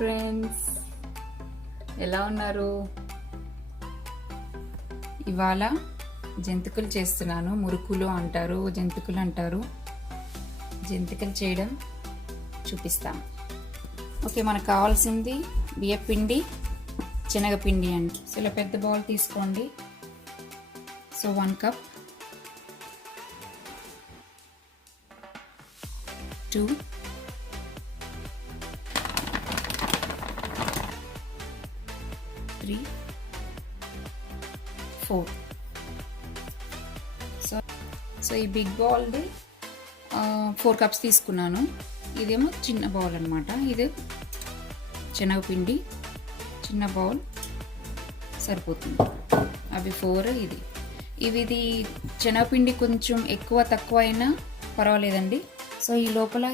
Friends, ఎలా ఉన్నారు? ఇవాళ జంతికలు చేస్తున్నాను. మురుకులు అంటారు, జంతికలు అంటారు. జంతికలు చేయడం చూపిస్తాం. ఓకే, మనకు కావాల్సింది బియ్యపిండి, శనగపిండి అండి. సో ఇలా పెద్ద బౌల్ తీసుకోండి. So 1 cup, 2, 3, 4. సో ఈ బిగ్ బౌల్ది 4 కప్స్ తీసుకున్నాను. ఇదేమో చిన్న బౌల్ అనమాట. ఇది శనగపిండి చిన్న బౌల్ సరిపోతుంది. అవి 4. ఇది శనగపిండి కొంచెం ఎక్కువ తక్కువ అయినా పర్వాలేదండి. సో ఈ లోపల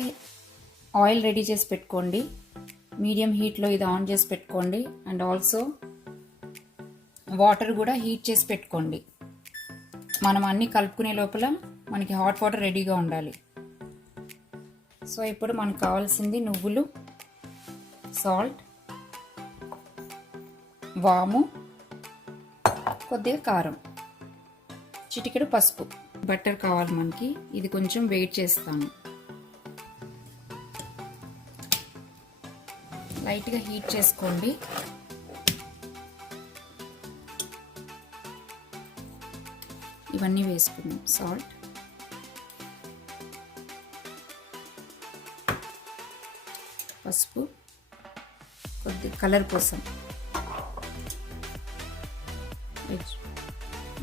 ఆయిల్ రెడీ చేసి పెట్టుకోండి. మీడియం హీట్లో ఇది ఆన్ చేసి పెట్టుకోండి. అండ్ ఆల్సో వాటర్ కూడా హీట్ చేసి పెట్టుకోండి. మనం అన్నీ కలుపుకునే లోపల మనకి హాట్ వాటర్ రెడీగా ఉండాలి. సో ఇప్పుడు మనకు కావాల్సింది నువ్వులు, సాల్ట్, వాము, కొద్దిగా కారం, చిటికెడు పసుపు, బటర్ కావాలి మనకి. ఇది కొంచెం వెయిట్ చేస్తాను. లైట్గా హీట్ చేసుకోండి. ఇవన్నీ వేసుకుందాం. సాల్ట్, పసుపు, కొద్ది కలర్ కోసం,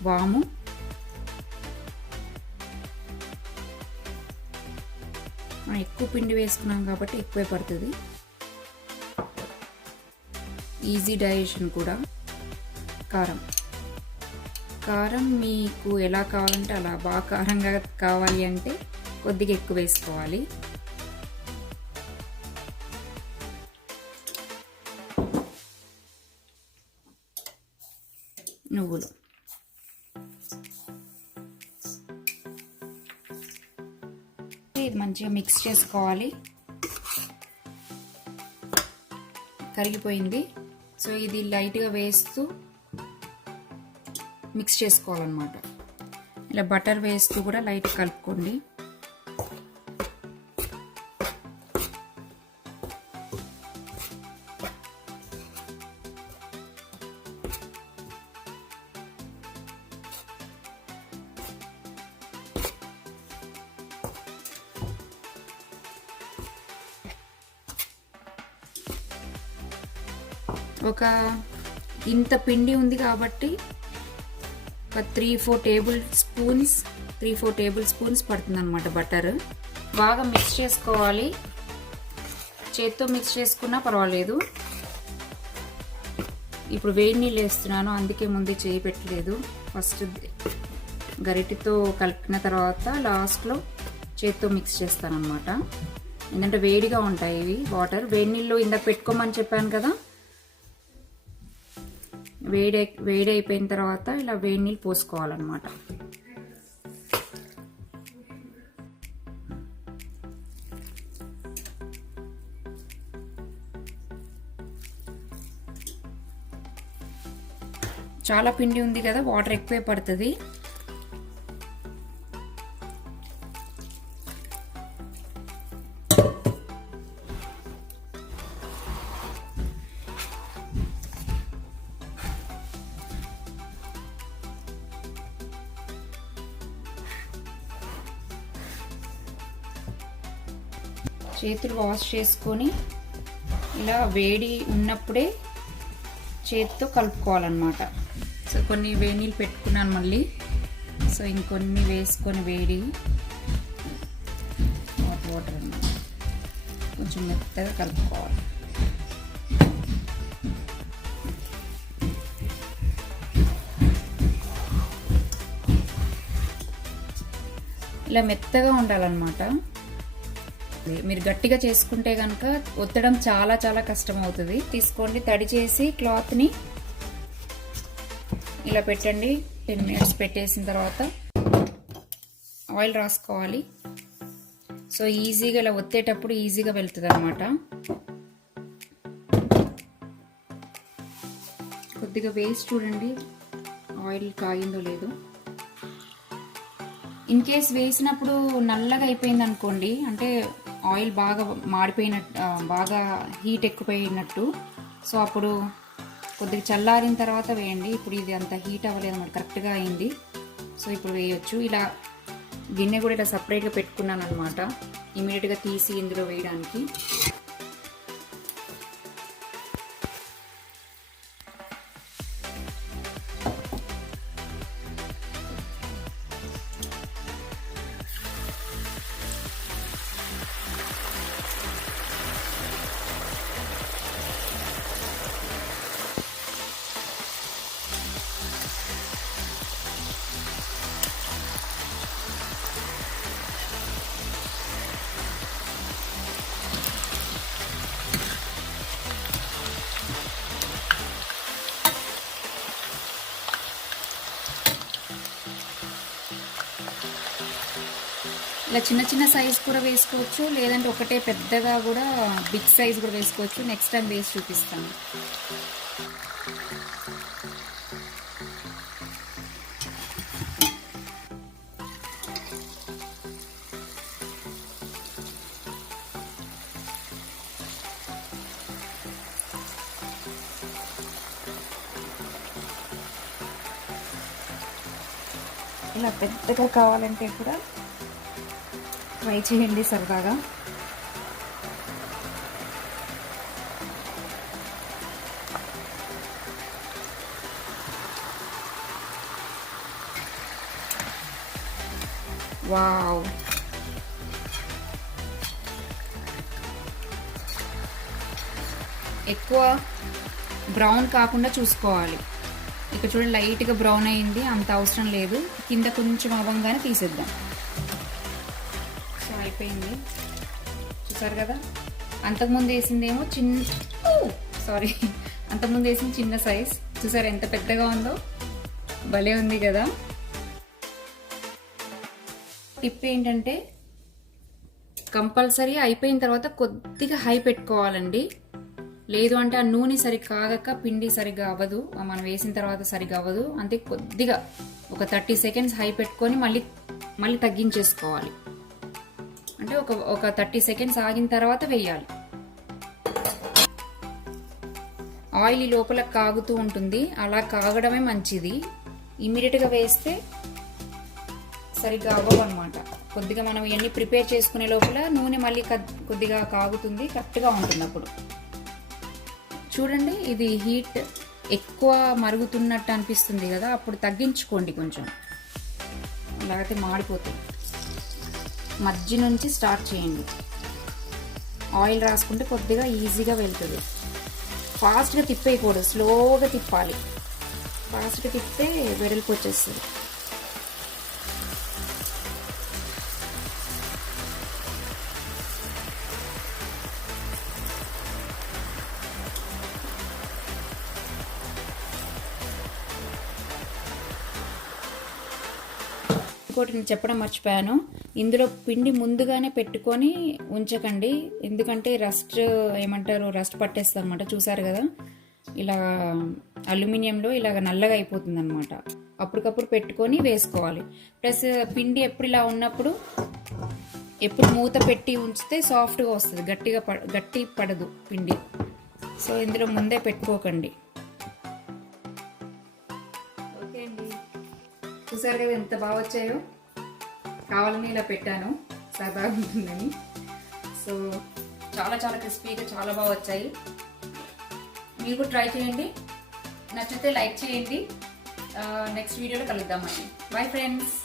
వాము, మనం ఎక్కువ పిండి వేసుకున్నాం కాబట్టి ఎక్కువే పడుతుంది. ఈజీ డైజెషన్ కూడా. కారం మీకు ఎలా కావాలంటే అలా. బాగా కారంగా కావాలి అంటే కొద్దిగా ఎక్కువ వేసుకోవాలి. నువ్వులు, ఇది మంచిగా మిక్స్ చేసుకోవాలి. కరిగిపోయింది. సో ఇది లైట్గా వేస్తూ మిక్స్ చేసుకోవాలన్నమాట. ఇలా బటర్ వేస్తూ కూడా లైట్ కలుపుకోండి. ఒక ఇంత పిండి ఉంది కాబట్టి ఒక 3-4 టేబుల్ స్పూన్స్ పడుతుంది అనమాట బటర్. బాగా మిక్స్ చేసుకోవాలి. చేత్తో మిక్స్ చేసుకున్నా పర్వాలేదు. ఇప్పుడు వేడి నీళ్ళు వేస్తున్నాను, అందుకే ముందే చేయి పెట్టలేదు. ఫస్ట్ గరిటెతో కలిపిన తర్వాత లాస్ట్లో చేత్తో మిక్స్ చేస్తాను అనమాట. ఎందుకంటే వేడిగా ఉంటాయి ఇవి. వాటర్ వేడి నీళ్ళు ఇందాక పెట్టుకోమని చెప్పాను కదా. వేడి అయిపోయిన తర్వాత ఇలా వేడి నీళ్ళు పోసుకోవాలన్నమాట. చాలా పిండి ఉంది కదా, వాటర్ ఎక్కువే పడుతుంది. చేతులు వాష్ చేసుకొని ఇలా వేడి ఉన్నప్పుడే చేతితో కలుపుకోవాలన్నమాట. సో కొన్ని వేడి నీళ్ళు పెట్టుకున్నాను మళ్ళీ. సో ఇంకొన్ని వేసుకొని వేడి వాటర్ అన్నమాట కొంచెం మెత్తగా కలుపుకోవాలి. ఇలా మెత్తగా ఉండాలన్నమాట. మీరు గట్టిగా చేసుకుంటే కనుక ఒత్తడం చాలా చాలా కష్టం అవుతుంది. తీసుకోండి, తడి చేసి క్లాత్ని ఇలా పెట్టండి. 10 మినిట్స్ పెట్టేసిన తర్వాత ఆయిల్ రాసుకోవాలి. సో ఈజీగా ఇలా ఒత్తేటప్పుడు ఈజీగా వెళ్తుంది అన్నమాట. కొద్దిగా వేసి చూడండి ఆయిల్ కాగిందో లేదో. ఇన్ కేస్ వేసినప్పుడు నల్లగా అయిపోయింది అనుకోండి, అంటే ఆయిల్ బాగా మాడిపోయినట్టు, బాగా హీట్ ఎక్కువైనట్టు. సో అప్పుడు కొద్దిగా చల్లారిన తర్వాత వేయండి. ఇప్పుడు ఇది అంత హీట్ అవ్వలేదు అన్నమాట, కరెక్ట్గా అయింది. సో ఇప్పుడు వేయొచ్చు. ఇలా గిన్నె కూడా ఇలా సపరేట్గా పెట్టుకున్నాను అనమాట, ఇమీడియట్గా తీసి ఇందులో వేయడానికి. ఇలా చిన్న చిన్న సైజ్ కూడా వేసుకోవచ్చు, లేదంటే ఒకటే పెద్దగా కూడా బిగ్ సైజ్ కూడా వేసుకోవచ్చు. నెక్స్ట్ టైం వేసి చూపిస్తాను. ఇలా పెద్దగా కావాలంటే కూడా ట్రై చేయండి సరదాగా. వావ్, ఎక్కువ బ్రౌన్ కాకుండా చూసుకోవాలి. ఇక్కడ చూడండి లైట్గా బ్రౌన్ అయింది, అంత అవసరం లేదు. కింద కొంచెం అవ్వంగానే తీసేద్దాం. సో అయిపోయింది, చూసారు కదా. అంతకుముందు వేసిందేమో అంతకుముందు వేసింది చిన్న సైజ్. చూసారు ఎంత పెద్దగా ఉందో, భలే ఉంది కదా. టిప్ ఏంటంటే కంపల్సరీ అయిపోయిన తర్వాత కొద్దిగా హై పెట్టుకోవాలండి. లేదు అంటే ఆ నూనె సరిగ్గా కాగక పిండి సరిగ్గా అవ్వదు, మనం వేసిన తర్వాత సరిగ్గా అవ్వదు. అంతే, కొద్దిగా ఒక 30 సెకండ్స్ హై పెట్టుకొని మళ్ళీ తగ్గించేసుకోవాలి. అంటే ఒక 30 సెకండ్స్ ఆగిన తర్వాత వేయాలి. ఆయిల్ లోపల కాగుతూ ఉంటుంది, అలా కాగడమే మంచిది. ఇమ్మీడియట్గా వేస్తే సరిగ్గా అవ్వవు అనమాట. కొద్దిగా మనం ఇవన్నీ ప్రిపేర్ చేసుకునే లోపల నూనె మళ్ళీ కొద్దిగా కాగుతుంది, కరెక్ట్గా ఉంటుంది. అప్పుడు చూడండి, ఇది హీట్ ఎక్కువ మరుగుతున్నట్టు అనిపిస్తుంది కదా, అప్పుడు తగ్గించుకోండి కొంచెం, అలాగైతే మాడిపోతుంది. మధ్య నుంచి స్టార్ట్ చేయండి. ఆయిల్ రాసుకుంటే కొద్దిగా ఈజీగా వెళ్తుంది. ఫాస్ట్గా తిప్పేయకూడదు, స్లోగా తిప్పాలి. ఫాస్ట్గా తిప్పితే వెడల్పు వచ్చేస్తుంది. ఇంకోటి నేను చెప్పడం మర్చిపోయాను, ఇందులో పిండి ముందుగానే పెట్టుకొని ఉంచకండి, ఎందుకంటే రస్ట్ పట్టేస్తుంది అనమాట. చూసారు కదా, ఇలా అల్యూమినియంలో ఇలాగ నల్లగా అయిపోతుంది అనమాట. అప్పటికప్పుడు పెట్టుకొని వేసుకోవాలి. ప్లస్ పిండి ఎప్పుడు ఇలా ఉన్నప్పుడు ఎప్పుడు మూత పెట్టి ఉంచితే సాఫ్ట్గా వస్తుంది, గట్టి పడదు పిండి. సో ఇందులో ముందే పెట్టుకోకండి. చూసారు కదా ఎంత బాగా వచ్చాయో. కావాలని ఇలా పెట్టాను, సరదాగా ఉంటుందని. సో చాలా చాలా క్రిస్పీగా చాలా బాగా వచ్చాయి. మీరు ట్రై చేయండి, నచ్చితే లైక్ చేయండి. నెక్స్ట్ వీడియోలో కలుద్దామండి. Bye friends.